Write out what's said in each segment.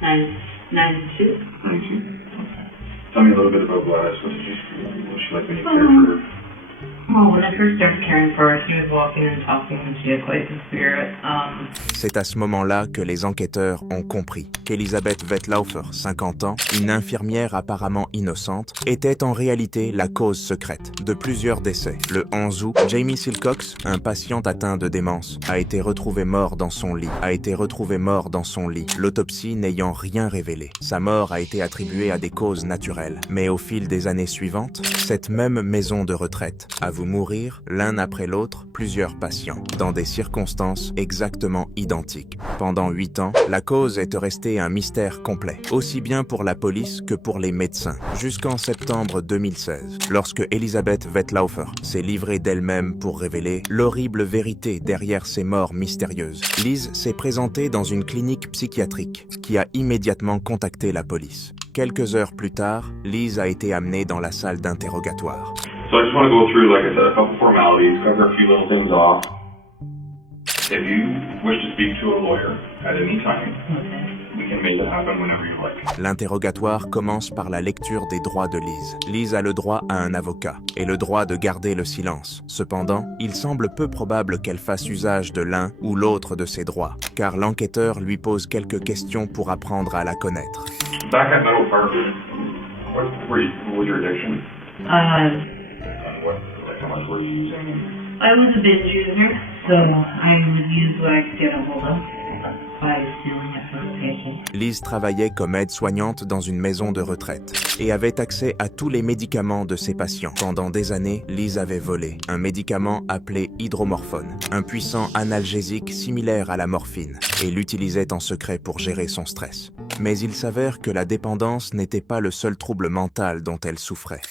92. Tell me a little bit about Gladys. What she like when you cared for her? Well, when I first started caring for her, she was walking and talking, and she had quite the spirit. C'est à ce moment-là que les enquêteurs ont compris qu'Elisabeth Wettlaufer, 50 ans, une infirmière apparemment innocente, était en réalité la cause secrète de plusieurs décès. Le 11 août, Jamie Silcox, un patient atteint de démence, a été retrouvé mort dans son lit. L'autopsie n'ayant rien révélé. Sa mort a été attribuée à des causes naturelles. Mais au fil des années suivantes, cette même maison de retraite a vu mourir, l'un après l'autre, plusieurs patients, dans des circonstances exactement identiques. Pendant 8 ans, la cause est restée un mystère complet, aussi bien pour la police que pour les médecins, jusqu'en septembre 2016, lorsque Elisabeth Wettlaufer s'est livrée d'elle-même pour révéler l'horrible vérité derrière ces morts mystérieuses. Liz s'est présentée dans une clinique psychiatrique, qui a immédiatement contacté la police. Quelques heures plus tard, Liz a été amenée dans la salle d'interrogatoire. So I just want to go through, like I said, a couple formalities, cover a few little things off. If you wish to speak to a lawyer at any time, we can make it happen whenever you like. L'interrogatoire commence par la lecture des droits de Liz. Liz a le droit à un avocat et le droit de garder le silence. Cependant, il semble peu probable qu'elle fasse usage de l'un ou l'autre de ses droits, car l'enquêteur lui pose quelques questions pour apprendre à la connaître. Back at Meadow Park, what was your addiction? And how much were you using? I was a binge user, so I would use what I could get a hold of. I was stealing it from the patient. Liz travaillait comme aide-soignante dans une maison de retraite et avait accès à tous les médicaments de ses patients. Pendant des années, Liz avait volé un médicament appelé hydromorphone, un puissant analgésique similaire à la morphine, et l'utilisait en secret pour gérer son stress. Mais il s'avère que la dépendance n'était pas le seul trouble mental dont elle souffrait.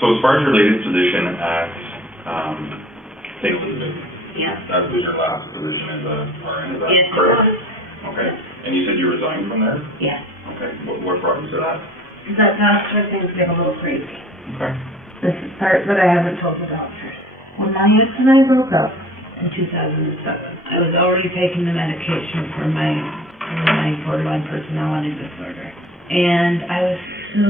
So as far as your latest position at St. Elizabeth, Yeah. that was your last position as a RN, is that Yes, it correct? was. Okay. And you said you resigned from there? Yeah. Okay. What brought you to that? That doctor things get a little crazy. Okay. This is part that I haven't told the doctor. When my ex and I broke up in 2007, I was already taking the medication for my borderline personality disorder. And I was so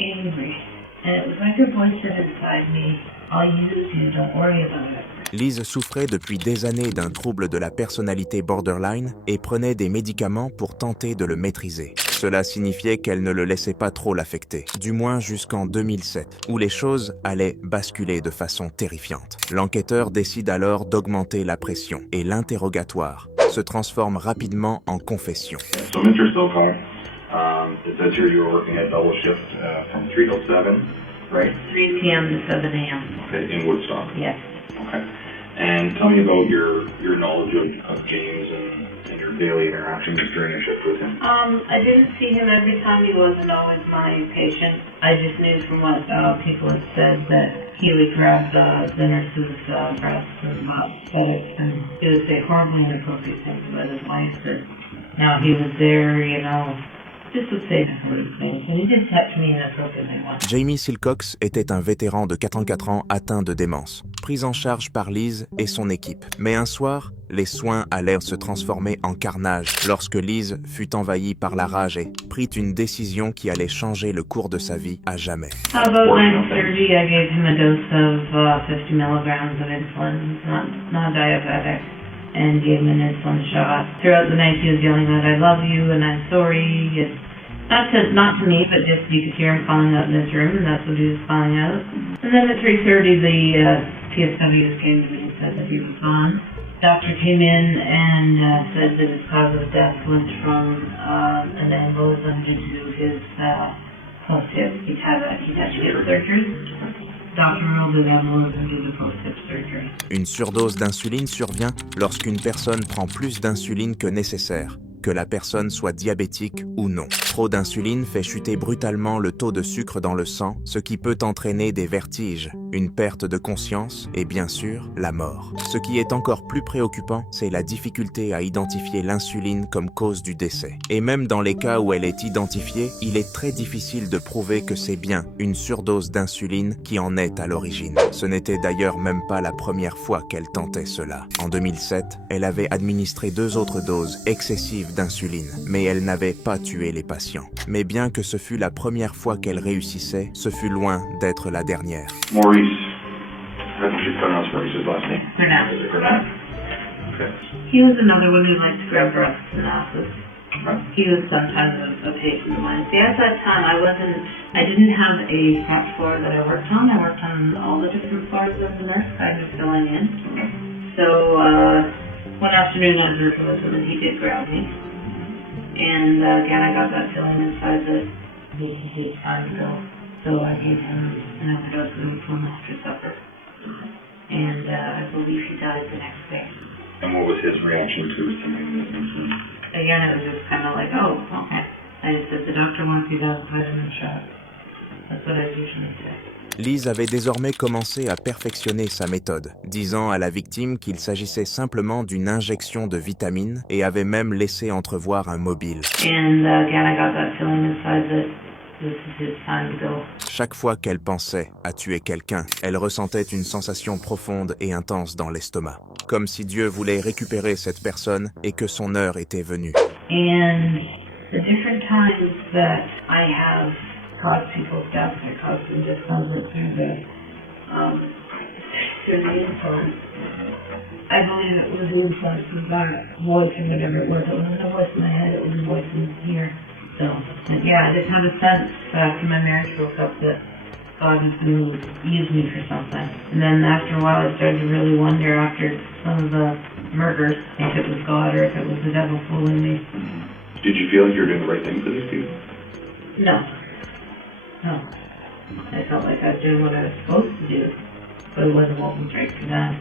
angry. And it was like a voice said inside me, I'll use you, don't worry about it. Liz souffrait depuis des années d'un trouble de la personnalité borderline et prenait des médicaments pour tenter de le maîtriser. Cela signifiait qu'elle ne le laissait pas trop l'affecter, du moins jusqu'en 2007, où les choses allaient basculer de façon terrifiante. L'enquêteur décide alors d'augmenter la pression et l'interrogatoire se transforme rapidement en confession. So Mr. Silcombe, it says here you were working a double shift from 3 till 7, right? 3 p.m. to 7 a.m. Okay, in Woodstock. Yes. Okay. And tell me about your knowledge of James and your daily interactions during your shift with him. I didn't see him every time. He wasn't always my patient. I just knew from what people had said that he would grab the nurse's breasts and buttocks, and he would say horribly inappropriate things about his wife. That now he was there, just would say the sort of things, and he did touch me inappropriately once. Jamie Silcox était un vétéran de 84 ans atteint de démence, pris en charge par Liz et son équipe. Mais un soir, les soins allèrent se transformer en carnage lorsque Liz fut envahie par la rage et prit une décision qui allait changer le cours de sa vie à jamais. About 9:30, I gave him a dose of 50 milligrams of insulin, not diabetic, and gave him an insulin shot. Throughout the night, he was yelling out, "I love you," and "I'm sorry." Not to me, but just you could hear him calling out in his room, and that's what he was calling out. And then at 3:30, the PSWs came to me and said that he was gone. Doctor came in and said that his cause of death went from an embolism due to his post-hip. He'd had to get surgery. Doctor ruled it embolism due to post-hip surgery. Une surdose d'insuline survient lorsqu'une personne prend plus d'insuline que nécessaire, que la personne soit diabétique ou non. Trop d'insuline fait chuter brutalement le taux de sucre dans le sang, ce qui peut entraîner des vertiges, une perte de conscience et bien sûr, la mort. Ce qui est encore plus préoccupant, c'est la difficulté à identifier l'insuline comme cause du décès. Et même dans les cas où elle est identifiée, il est très difficile de prouver que c'est bien une surdose d'insuline qui en est à l'origine. Ce n'était d'ailleurs même pas la première fois qu'elle tentait cela. En 2007, elle avait administré 2 autres doses excessives d'insuline, mais elle n'avait pas tué les patients. Mais bien que ce fût la première fois qu'elle réussissait, ce fut loin d'être la dernière. Maurice. I think she's pronounced Maurice's last name. Pronounced. Is it pronounced? Okay. He was another one who liked to grab breast analysis. Huh? He was sometimes a patient of mine. See, at that time, I didn't have a front floor that I worked on. I worked on all the different floors of the nurse, kind of filling in. So, one afternoon I was working with him and he did grab me. And, again, I got that feeling inside that this is his time to go. So I gave him an overdose of insulin after supper. And, I believe he died the next day. And what was his reaction to receiving this insulin? Again, it was just kind of like, oh, okay. I just said, the doctor wants you to have a vitamin shot. That's what I usually say. Liz avait désormais commencé à perfectionner sa méthode, disant à la victime qu'il s'agissait simplement d'une injection de vitamines et avait même laissé entrevoir un mobile. And again, I got that feeling inside that this is his time to go. Chaque fois qu'elle pensait à tuer quelqu'un, elle ressentait une sensation profonde et intense dans l'estomac, comme si Dieu voulait récupérer cette personne et que son heure était venue. And the different times that I have caused people's deaths, I caused them discomfort through the influence. I believe it was the influence of that voice or whatever it was. It wasn't a voice in my head, it was a voice in here. So, yeah, I just had a sense after my marriage broke up that God was going to use me for something. And then after a while I started to really wonder after some of the murders if it was God or if it was the devil fooling me. Did you feel like you were doing the right thing for these people? No. No. I felt like I was doing what I was supposed to do, but it wasn't what was right for them.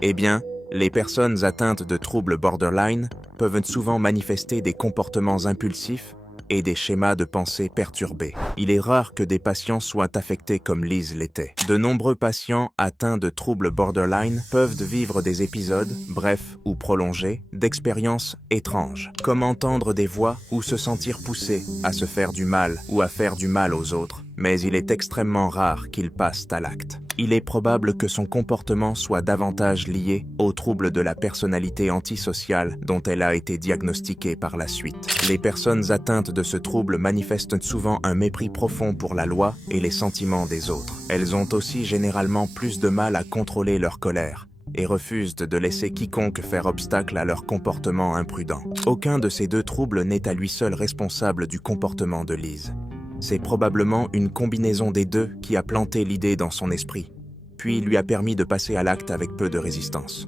Eh bien, les personnes atteintes de troubles borderline peuvent souvent manifester des comportements impulsifs et des schémas de pensée perturbés. Il est rare que des patients soient affectés comme Liz l'était. De nombreux patients atteints de troubles borderline peuvent vivre des épisodes, brefs ou prolongés, d'expériences étranges, comme entendre des voix ou se sentir poussé à se faire du mal ou à faire du mal aux autres. Mais il est extrêmement rare qu'ils passent à l'acte. Il est probable que son comportement soit davantage lié aux troubles de la personnalité antisociale dont elle a été diagnostiquée par la suite. Les personnes atteintes de ce trouble manifestent souvent un mépris profond pour la loi et les sentiments des autres. Elles ont aussi généralement plus de mal à contrôler leur colère et refusent de laisser quiconque faire obstacle à leur comportement imprudent. Aucun de ces deux troubles n'est à lui seul responsable du comportement de Liz. C'est probablement une combinaison des deux qui a planté l'idée dans son esprit, puis lui a permis de passer à l'acte avec peu de résistance.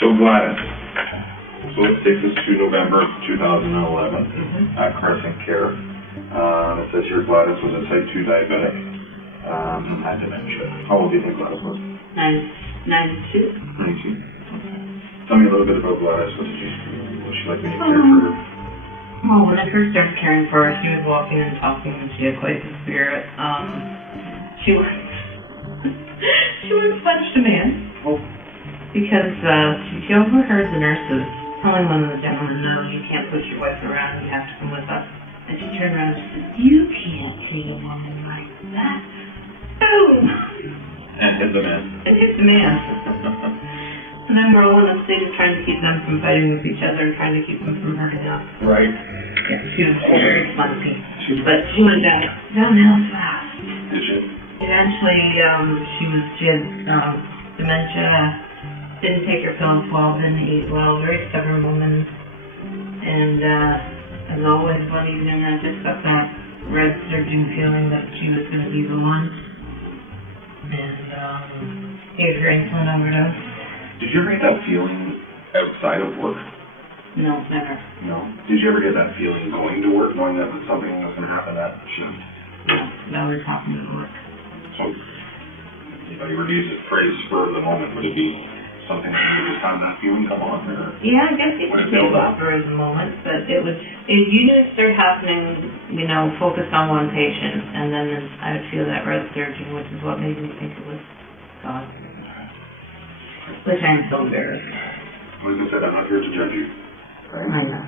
So Gladys, so let's take this to November 2011 at Crescent Care. It says here Gladys was a type 2 diabetic, had dementia. How old do you think Gladys was? 92. 92. Tell me a little bit about Gladys. Was she like when you cared for her? Well, when I first started caring for her, she was walking and talking, and she had quite the spirit. She would punch a man because she overheard the nurses telling one of the gentlemen, "No, you can't push your wife around. You have to come with us." And she turned around and she said, "You can't see a woman like that." Boom! And hit the man. And hit the man. And then we're all in a state of trying to keep them from fighting with each other and trying to keep them from hurting us. Right. Yeah, she was very funky. But she went downhill fast. Did she? Eventually, she had dementia, didn't take her pills well, didn't eat well, very stubborn woman. And as always, one evening I just got that red surging feeling that she was going to be the one. And gave her insulin overdose. Did you ever get that feeling outside of work? No, never. No. Did you ever get that feeling going to work, knowing that something was going to happen at shift? No, we're talking to work. So, if I were to use the phrase spur of the moment, would it be something that you just have that feeling come on? Or? Yeah, I guess you could say spur of the moment, but it would, if you didn't start happening, focus on one patient, and then I would feel that red surging, which is what made me think it was God. Which I am so embarrassed. Like I said, I'm not here to judge you. I know.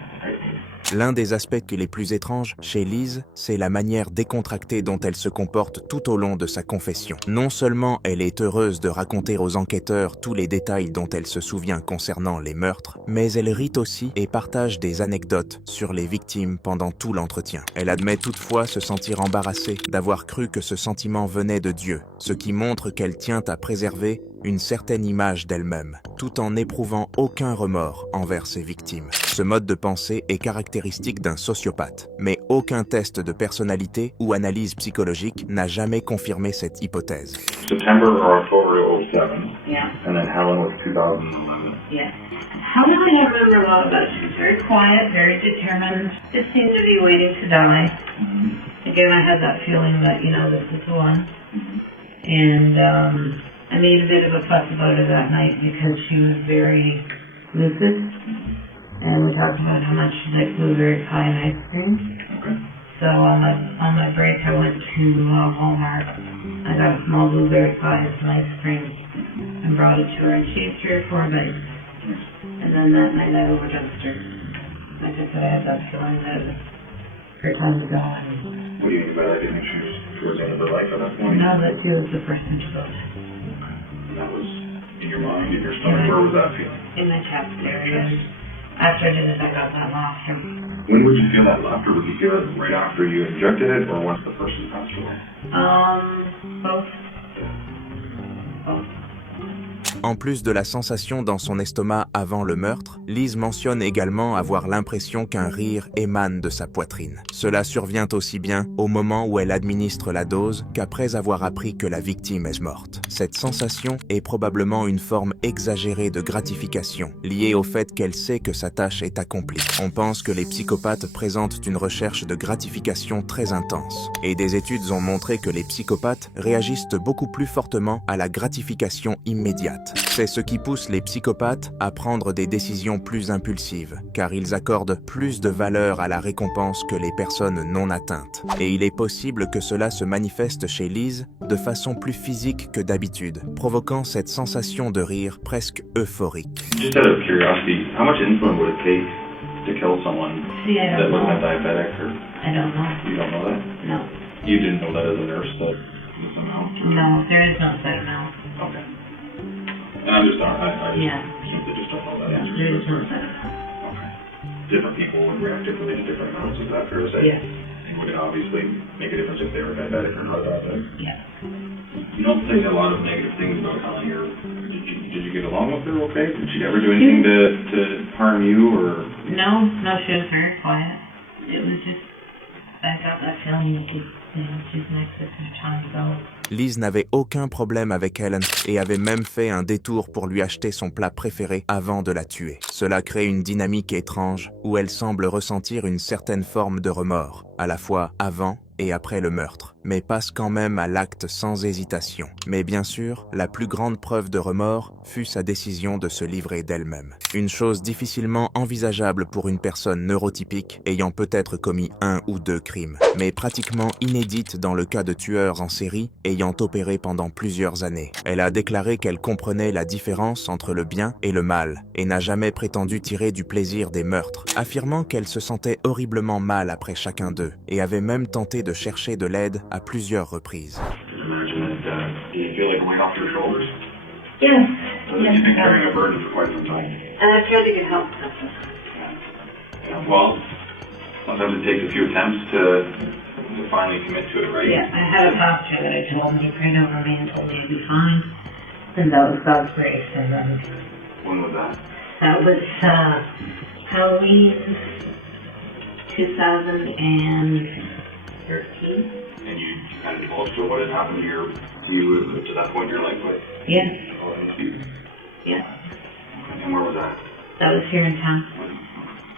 L'un des aspects qui est les plus étranges chez Liz, c'est la manière décontractée dont elle se comporte tout au long de sa confession. Non seulement elle est heureuse de raconter aux enquêteurs tous les détails dont elle se souvient concernant les meurtres, mais elle rit aussi et partage des anecdotes sur les victimes pendant tout l'entretien. Elle admet toutefois se sentir embarrassée d'avoir cru que ce sentiment venait de Dieu, ce qui montre qu'elle tient à préserver une certaine image d'elle-même, tout en n'éprouvant aucun remords envers ses victimes. Ce mode de pensée est caractéristique d'un sociopathe, mais aucun test de personnalité ou analyse psychologique n'a jamais confirmé cette hypothèse. September or October of 2007, Yeah, and then Helen was 2011. yeah. How did I remember a lot about it? She was very quiet, very determined, just seemed to be waiting to die. Again, I had that feeling that, this is the one. And, I made a bit of a fuss about her that night because she was very lucid. And we talked about how much she liked blueberry pie and ice cream. Okay. So on my break, I went to Walmart. I got a small blueberry pie and some ice cream and brought it to her. And she ate 3 or 4 bites. And then that night I overdosed her. I just said I had that feeling that it was her time to go. And What do you mean by that? Do you think she was the end of her life at that point? no, that she was the person to go. That was in your mind, in your stomach. Where was that feeling? In my chest area. After I did it, I got that laughter. When would you feel that laughter? Would you feel it right after you injected it, or once the person passed away? Both. En plus de la sensation dans son estomac avant le meurtre, Liz mentionne également avoir l'impression qu'un rire émane de sa poitrine. Cela survient aussi bien au moment où elle administre la dose qu'après avoir appris que la victime est morte. Cette sensation est probablement une forme exagérée de gratification, liée au fait qu'elle sait que sa tâche est accomplie. On pense que les psychopathes présentent une recherche de gratification très intense, et des études ont montré que les psychopathes réagissent beaucoup plus fortement à la gratification immédiate. C'est ce qui pousse les psychopathes à prendre des décisions plus impulsives, car ils accordent plus de valeur à la récompense que les personnes non atteintes. Et il est possible que cela se manifeste chez Liz de façon plus physique que d'habitude, provoquant cette sensation de rire presque euphorique. Just out of curiosity, how much insulin would it take to kill someone See, I that don't wasn't know. diabetic, or I don't know. you don't know that? No. You didn't know that as a nurse, that this amount? No, there is no set amount. Okay. And I'm just not, I Yeah. just don't know that answer. There is no set amount. Okay. Different people would react differently to different amounts, is that fair to say? Yes. It would obviously make a difference if they were diabetic or not diabetic. Yeah. You don't say a lot of negative things about Helen here. Did you get along with her okay? Did she ever do anything to harm you, or? No, she was very quiet. It was just, I got that feeling that she's next to her time to go. Liz n'avait aucun problème avec Helen et avait même fait un détour pour lui acheter son plat préféré avant de la tuer. Cela crée une dynamique étrange où elle semble ressentir une certaine forme de remords, à la fois avant et après le meurtre, mais passe quand même à l'acte sans hésitation. Mais bien sûr, la plus grande preuve de remords fut sa décision de se livrer d'elle-même. Une chose difficilement envisageable pour une personne neurotypique ayant peut-être commis 1 ou 2 crimes, mais pratiquement inédite dans le cas de tueurs en série ayant opéré pendant plusieurs années. Elle a déclaré qu'elle comprenait la différence entre le bien et le mal, et n'a jamais prétendu tirer du plaisir des meurtres, affirmant qu'elle se sentait horriblement mal après chacun d'eux, et avait même tenté de chercher de l'aide à plusieurs reprises. Imagine that, do you feel like weight off your shoulders? Yes. You've been carrying a burden for quite some time. And I tried to get help. Yeah, well, sometimes it takes a few attempts to finally commit to it, right? Yeah, I had a pastor that I told him to pray over me and told me to be fine. And that was God's grace. And then When was that? that was Halloween 2013. And you kind of told us what had happened to you to that point in your life, right? Yes. Yeah. Yeah. And where was that? That was here in town.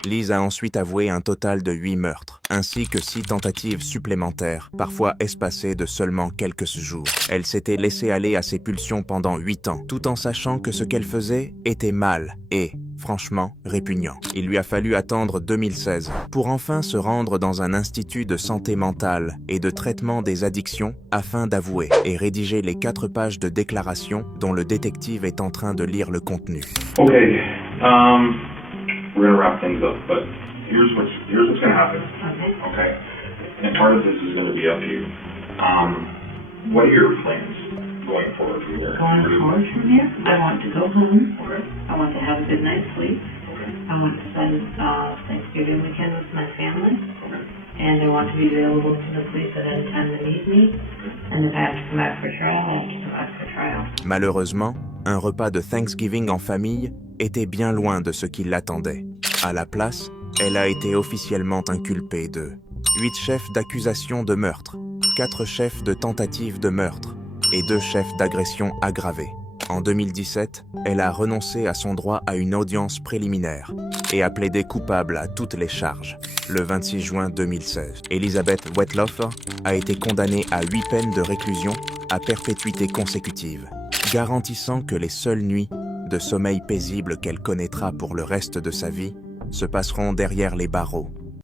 Liz a ensuite avoué un total de 8 meurtres, ainsi que 6 tentatives supplémentaires, parfois espacées de seulement quelques jours. Elle s'était laissée aller à ses pulsions pendant 8 ans, tout en sachant que ce qu'elle faisait était mal et, franchement, répugnant. Il lui a fallu attendre 2016 pour enfin se rendre dans un institut de santé mentale et de traitement des addictions afin d'avouer et rédiger les 4 pages de déclaration dont le détective est en train de lire le contenu. Okay, we're gonna wrap things up, but here's what's gonna happen, Okay. okay? And part of this is gonna be up to you. What are your plans going forward from here? Going forward from here, I want to go home. Okay, I want to have a good night's sleep. okay, I want to spend Thanksgiving weekend with my family. okay. And I want to be available to the police at any time they need me. And if I have to come back for trial, I have to come back for trial. Malheureusement, un repas de Thanksgiving en famille était bien loin de ce qui l'attendait. À la place, elle a été officiellement inculpée de 8 chefs d'accusation de meurtre, 4 chefs de tentative de meurtre et 2 chefs d'agression aggravée. En 2017, elle a renoncé à son droit à une audience préliminaire et a plaidé coupable à toutes les charges. Le 26 juin 2016, Elizabeth Wetloff a été condamnée à 8 peines de réclusion à perpétuité consécutive, garantissant que les seules nuits de sommeil paisible qu'elle connaîtra pour le reste de sa vie se passeront derrière les barreaux,